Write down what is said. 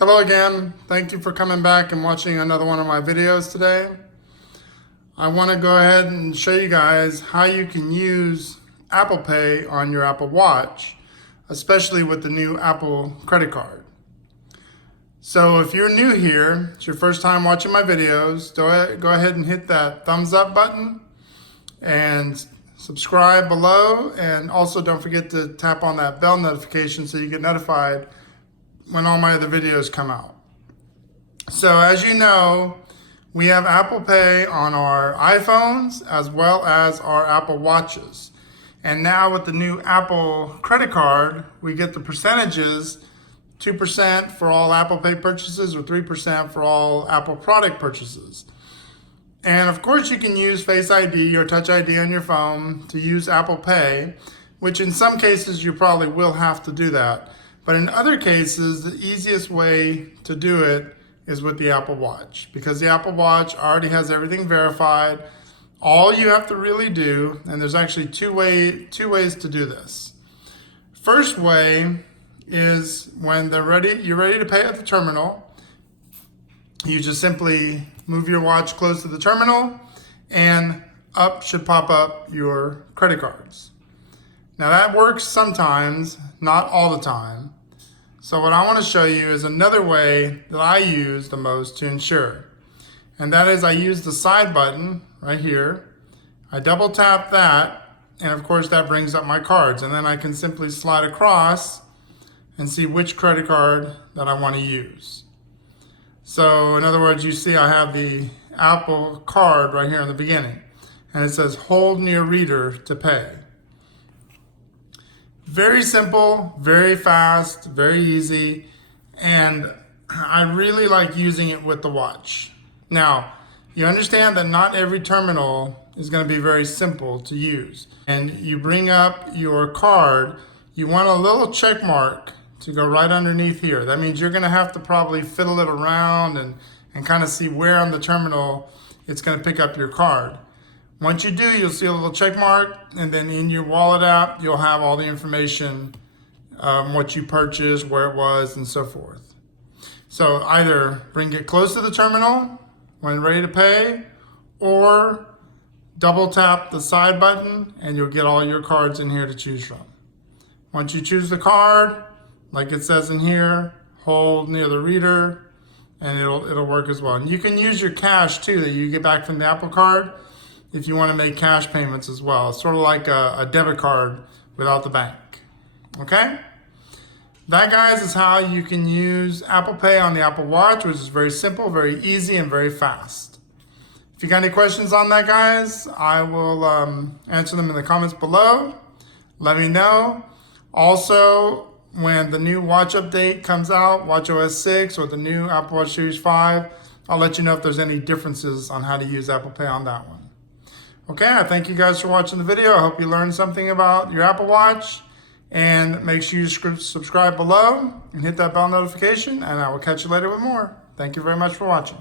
Hello again. Thank you for coming back and watching another one of my videos today. I want to go ahead and show you guys how you can use Apple Pay on your Apple Watch, especially with the new Apple credit card. So if you're new here, it's your first time watching my videos, go ahead and hit that thumbs up button and subscribe below, and also don't forget to tap on that bell notification so you get notified when all my other videos come out. So as you know, we have Apple Pay on our iPhones as well as our Apple Watches. And now with the new Apple credit card, we get the percentages, 2% for all Apple Pay purchases or 3% for all Apple product purchases. And of course you can use FaceID or TouchID on your phone to use Apple Pay, which in some cases you probably will have to do that. But in other cases, the easiest way to do it is with the Apple Watch, because the Apple Watch already has everything verified. All you have to really do, and there's actually two ways to do this. First way is when you're ready to pay at the terminal, you just simply move your watch close to the terminal and up should pop up your credit cards. Now that works sometimes, not all the time. So what I want to show you is another way that I use the most to ensure. And that is I use the side button right here. I double tap that, and of course that brings up my cards. And then I can simply slide across and see which credit card that I want to use. So in other words, you see I have the Apple card right here in the beginning. And it says hold near reader to pay. Very simple, very fast, very easy, and I really like using it with the watch. Now, you understand that not every terminal is going to be very simple to use. And you bring up your card, you want a little check mark to go right underneath here. That means you're going to have to probably fiddle it around and kind of see where on the terminal it's going to pick up your card. Once you do, you'll see a little check mark, and then in your wallet app, you'll have all the information, what you purchased, where it was, and so forth. So either bring it close to the terminal when ready to pay, or double tap the side button, and you'll get all your cards in here to choose from. Once you choose the card, like it says in here, hold near the reader, and it'll work as well. And you can use your cash too that you get back from the Apple card if you want to make cash payments as well. It's sort of like a debit card without the bank. Okay? That, guys, is how you can use Apple Pay on the Apple Watch, which is very simple, very easy, and very fast. If you got any questions on that, guys, I will answer them in the comments below. Let me know. Also, when the new watch update comes out, watchOS 6 or the new Apple Watch Series 5, I'll let you know if there's any differences on how to use Apple Pay on that one. Okay, I thank you guys for watching the video. I hope you learned something about your Apple Watch. And make sure you subscribe below and hit that bell notification. And I will catch you later with more. Thank you very much for watching.